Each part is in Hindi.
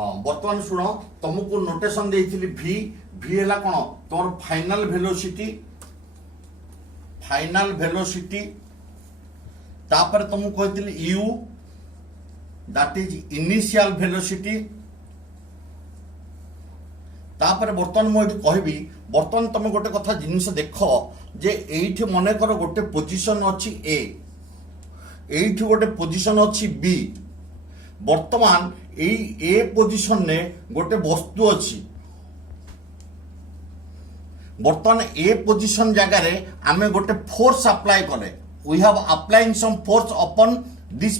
हाँ बर्तमान शुण तुमको नोटेशन देइथिली v v हैला कोन तोर फाइनल वेलोसिटी तापर तुमको कहथिली u that is initial velocity तापर बर्तमान मुझे कहबी बर्तमान तुम गोटे कथा जिनिस देख जे एठी मने कर गोटे पोजीशन अछि ए एठी गोटे पोजीशन अछि बी बर्तमान ए पोजीशन ने गोटे वस्तु अछि बर्तमान ए पोजीशन जगह रे आमे गोटे फोर्स अप्लाई करे we have applying some force upon this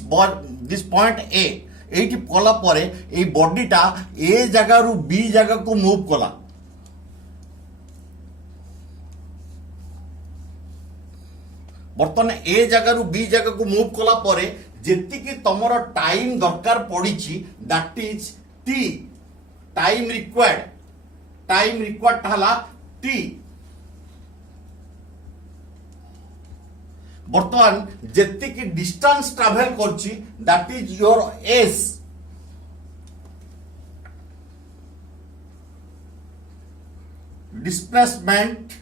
point A एठी कला परे ए बॉडीटा ए जगह रु बी जगह को मूव कला बर्तमान ए जगह रु बी जगह को मूव कला परे जेतिकी तमरो टाइम दरकार पड़ीची that is T time required हला टी बर्तमान जेतिकी डिस्टेंस ट्रैवल करची that is your S displacement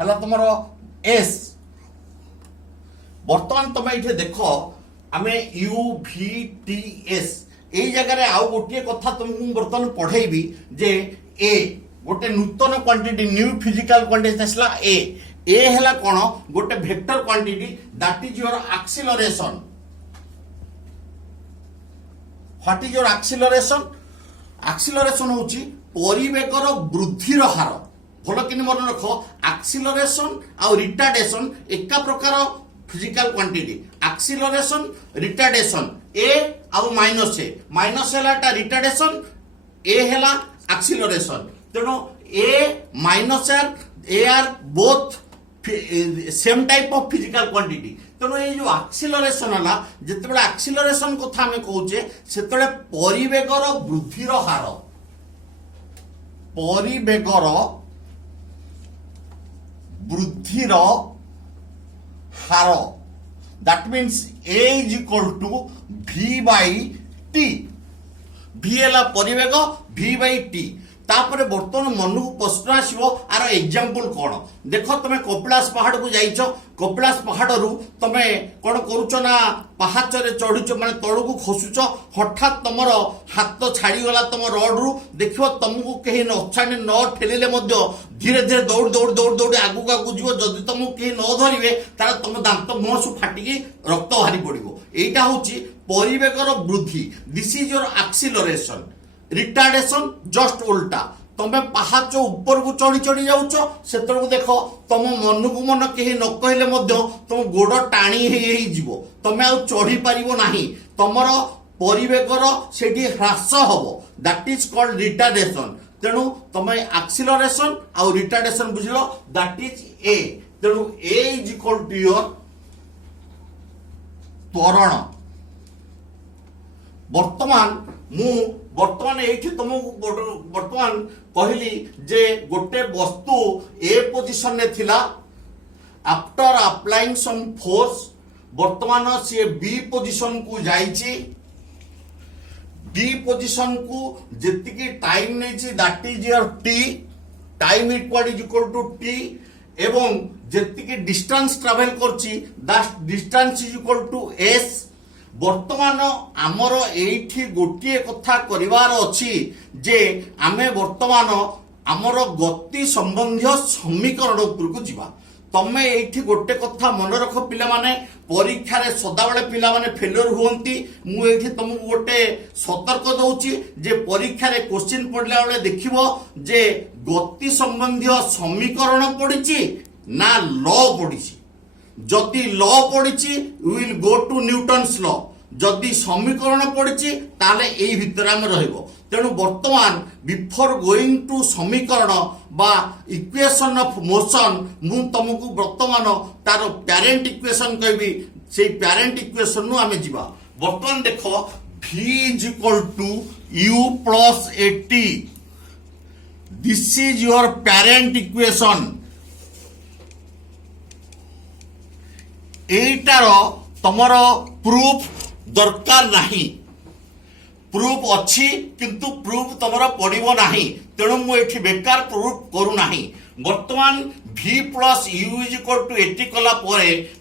हला तमरो एस बर्तमान तुम ये देख आमे यू भी टी एस यही जगह आउ गोटे कथा तुमको बर्तमान पढ़ेबी जे ए गोटे नूतन क्वांटिटी न्यू फिजिकल क्वांटिटी आसला ए हैला कोन गोटे vector quantity that is your acceleration what is your acceleration होची परिवेगर वृद्धिर हार भल कि मन रख एक्सीलरेशन आ रिटार्डेशन एका प्रकार physical quantity acceleration retardation A आउ माइनस हैला रिटार्डेशन ए हैला एक्सीलरेशन तेणु A minus A are both same type of physical quantity तेणु ये जो एक्सीलरेशन है जिते एक्सीलरेशन कथा आम कहे से परिवेगर वृद्धिर हार परिवेगर वृद्धिर हार that means a is equal to v by t v है परिवेग v बाई टी तापर बर्तमान मन को प्रश्न आसो आर एग्जांपल कौन देख तुम कपिलास पहाड़ को जाइच कपिलास पहाड़ रु तुम कौन करुच ना पहाचरे चढ़ुच माने तलू को खसुच हठात तुम हाथ छाड़ीगला तुम रड रु देख तुमको कहीं नछाणी न ठेलिले धीरे धीरे दौड़ दौड़ दौड़ दौड़ आगू आगू जीव जदि तुमको कहीं न धरवे तार तुम दांत मुहसु फाटिकी रक्त बाहरी पड़ो यहीटा हूँ परिवेगर वृद्धि this is your acceleration retardation just उल्टा तुम पहाच ऊपर को चढ़ी चढ़ी जाऊच से देख तुम मन को मन कहीं न कहले तुम गोड़ टाणी हो तुम आ चढ़ी पार ना तुमर परिवेगर से ह्रास हम दैट इज कॉल्ड रिटार्डेशन तेणु तुम एक्सीलरेशन आउ रिटार्डेशन बुझल दैट इज ए तेणु ए इज इक्वल टू योर त्वरण वर्तमान एठी तुमको वर्तमान कहली जे गोटे वस्तु ए पोजीशन ने थिला आफ्टर अप्लाइंग सम फोर्स वर्तमान सी बी पोजीशन को जाइछि बी पोजीशन को जेतिकी टाइम नेछि that is your T time required is equal to T एवं जेतिकी डिस्टेंस ट्रैवल करछि that distance is equal to S वर्तमान आमर एठी गोटे कथा करिवार अछि जे आमे वर्तमान आमर गति संबंधी समीकरण उपरको जीवा तमे एठी गोटे कथा मन रख पिला माने परीक्षा रे सदा बेले पिला माने फेलियर हुवंती मु एठी तुमको गोटे सतर्क दउची जे परीक्षा रे क्वेश्चन पढला बेले देखिबो जे गति संबंधी समीकरण पडिची ना लॉ पडिची जदि लॉ पडिची we will go to Newton's law जदि समीकरण पडिची ताले एई भितर हम रहइबो तेणु वर्तमान बिफोर गोइंग टू समीकरण बा इक्वेशन ऑफ मोशन मु तुमको वर्तमान तार पैरेंट इक्वेशन कहबी से पैरेंट इक्वेशन नु आमे जीवा वर्तमान देखो v is equal to u plus at this is your parent equation एटार तमर प्रूफ दरकार नहीं प्रूफ अच्छी किंतु प्रूफ तुमर पड़ो ना तेणु मुझे बेकार प्रूफ करूना बर्तमान v plus u is equal to 80 कला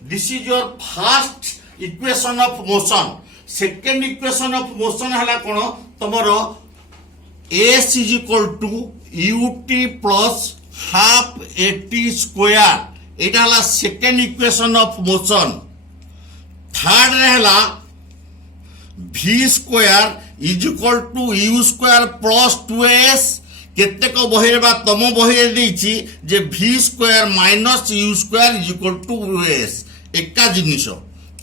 this is your first equation of motion second equation of motion है कौन तुमर s is equal to ut plus half 80 square एटा हला second equation of motion third रहला v square is equal to u square plus 2s केतेक बही तुम बही देछि जे v square minus u square is equal to s एका जिनिस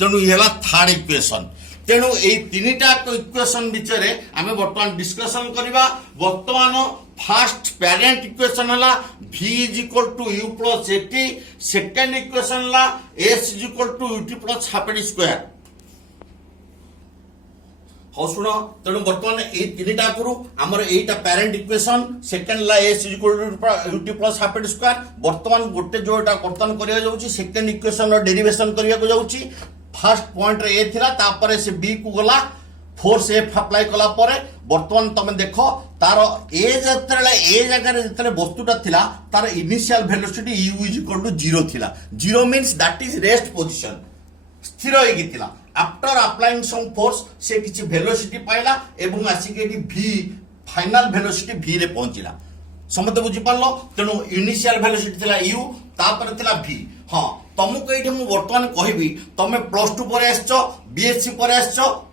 तेणु ये थर्ड इक्वेशन तेणु ये तीनटा इक्वेशन विचारे आम बर्तमान डिस्कशन करवा बर्तमान फर्स्ट पेरेंट इक्वेशन है v is equal to u plus 80 second equation है s is equal to ut plus half AT square हाँ शुण तेणु बर्तमान ये तीन आमर यहीटा पेरेंट इक्वेशन सेकेंड ला S is equal to UT plus half AT square बर्तमान गोटे जोटा बर्तमान करा जाउची सेकेंड इक्वेशन रो डेरिवेशन करिया को जाउची फर्स्ट पॉइंट रे ए थिला तापर से बी को गला फोर्स एफ अप्लाई कला परे बर्तमान तुम देख तार ए जतले ए जगह रे जतले वस्तुटा थिला तार initial velocity u is equal to 0 थिला 0 means that is rest position स्थिर होगी थिला आफ्टर अप्लाइंग सम फोर्स से किछि वेलोसिटी पाइला एवं आसिक एटी v फाइनल वेलोसिटी v रे पहुंचिला समते बुझी पारलो तेणु इनिशियल वेलोसिटी थिला u तापर थिला v हाँ तुमको ये मुझे बर्तमान कहबी तुम प्लस टू पर बीएससी पर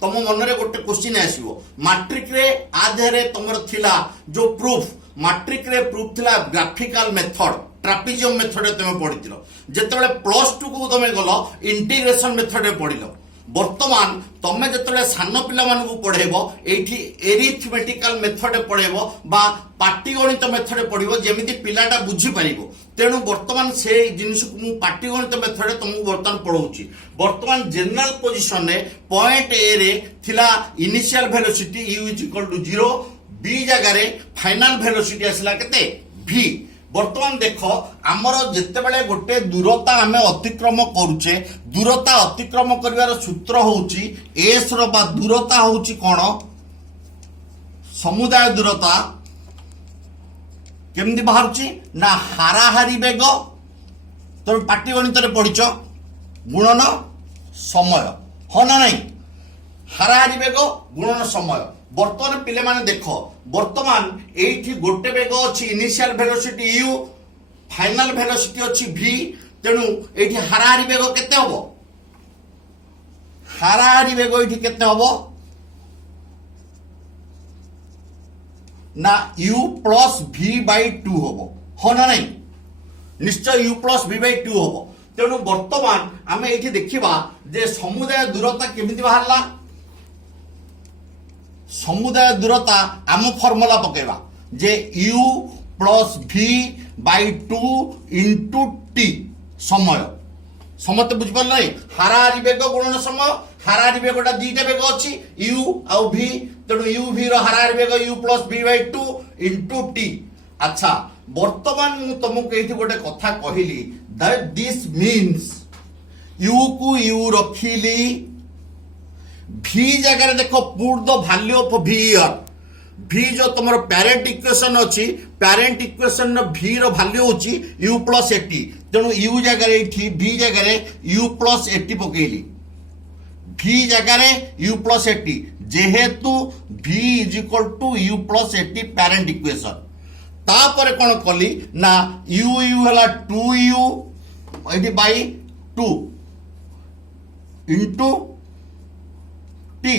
तुम मन में गोटे क्वेश्चन आसो मैट्रिक रे आधे तुम थिला जो प्रूफ मैट्रिक रे प्रूफ थिला ग्राफिकल मेथड ट्रापिजियम मेथड तुम पढ़ी जिते प्लस टू को तुम गल इंटीग्रेशन मेथड पढ़ल बर्तमान तुम जो सान पिला पढ़ेब ये एरिथमेटिकल मेथड पढ़ेब बा पाटीगणित मेथड पढ़ो जमी पिलाटा बुझीपर तेणु बर्तमान से जिनिस को मु पाटीगणित मेथड तुमको बर्तमान पढ़ाऊँगी बर्तमान जनरल पोजिशन रे पॉइंट ए रे थिला initial velocity u is equal to 0 B जगह फाइनल वेलोसिटी आसला केते v बर्तमान देख आमर जिते गोटे दूरता आम अतिक्रम करुचे दूरता अतिक्रम कर सूत्र होउची एस रो बा दूरता होउची कौन समुदाय दूरता केमती बाहर ना हाराहारी बेग तुम पाटीगणित पढ़िच गुणन समय हाँ ना नहीं हाराहारी बेग गुणन समय बर्तमान पिले माने देख बर्तमान एठी गोटे बेग अच्छी initial velocity u final velocity अच्छी v तेणु एठी हाराहारी बेग केते हबो हाराहारी बेग एठी केते हबो ना u प्लस v बाई 2 हबो हो ना नहीं निश्चय u प्लस v बाई 2 हबो तेणु बर्तमान आमे एठी देखिबा जे समुदाय दूरता केमिति बाहरला समुदाय दूरता आम फर्मुला पकेबा जे u plus v by 2 into T समय समस्त बुझिपार नहीं हाराहारी बेग गुणन समय हाराहारी बेगटा दुईटा बेग अच्छी u आउ v तेणु u v रो हाराहारी बेग u plus v by 2 into T अच्छा बर्तमान मु तुमको ये गोटे कथा कहली दैट दिस मीन्स u को u रखिली v जगह देखो put the value of v here v जो तुम पेरेंट इक्वेशन अच्छी पेरेंट इक्वेशन v रो वैल्यू होची u प्लस 80 तेणु u जगह v जगह u प्लस 80 पकेली v जगह u प्लस 80 जेहेतु v is equal to u plus 80 parent equation तापर कौन कली ना u है 2u ये बाई 2 इंटू टी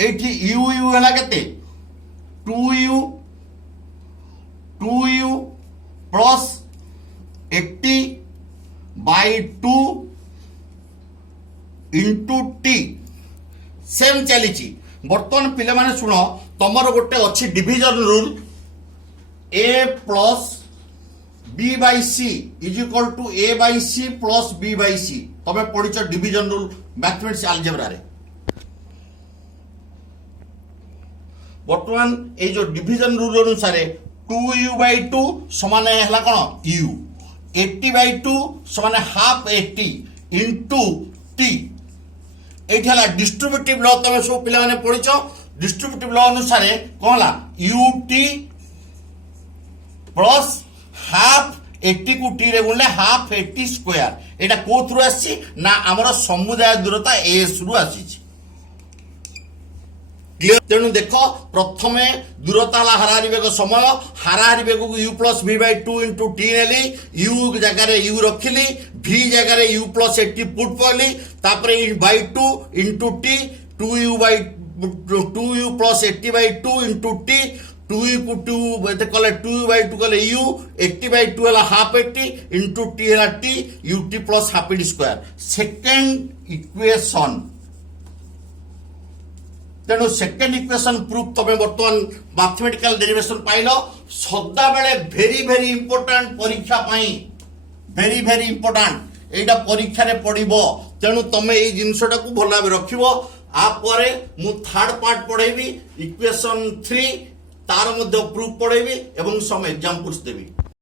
एठी u है केते 2u plus 80 by 2 into T same चली बर्तमान पिले माने सुन तमर गोटे अच्छी division rule a plus b by C is equal to a by C plus b by C तमें पढ़िच डिविजन रूल मैथमेटिक्स अलजेब्रा रे बर्तमान ये जो डिविजन रूल अनुसार 2u बाई 2 समान है कौन u 80 बाई 2 समान हाफ 80 इंटू टी ये डिस्ट्रीब्यूटिव लॉ तुम सब पे पढ़िच डिस्ट्रीब्यूटिव लॉ अनुसार कौन है यूटी प्लस हाफ 80 को टी रे गुणले हाफ 80 स्क्वायर एटा कोथरु आसी ना हमर समुदाय दूरता एस रु आसी क्लियर तेणु देख प्रथमे दूरता हाराहारी बेग समय हाराहारी बेग को u plus v by 2 into t नेली यू जगह यू रखिली v जगह यू प्लस 80 पुट करली तापर by 2 into t 2u plus 80 by 2 into t 2u को 2 एते कले 2u बाय 2 कले u 80 बाय 2 हला हाफ 80 इंटू टी हला t ut plus half 80 square second equation तेणु सेकेंड इक्वेशन प्रूफ तमें बर्तमान मैथमेटिकल डेरिवेशन पाइल सदा बेले भेरी भेरी इंपोर्टेंट परीक्षा भेरी भेरी इंपोर्टेंट एटा परीक्षा रे पड़िबो तेणु तमे एई जिंसटा को भल भाबे रखिबो आ परे मु थर्ड पार्ट पढेबी इक्वेशन 3 तार मध्य प्रूफ पढेबी एवं सम एग्जांपल्स देबी।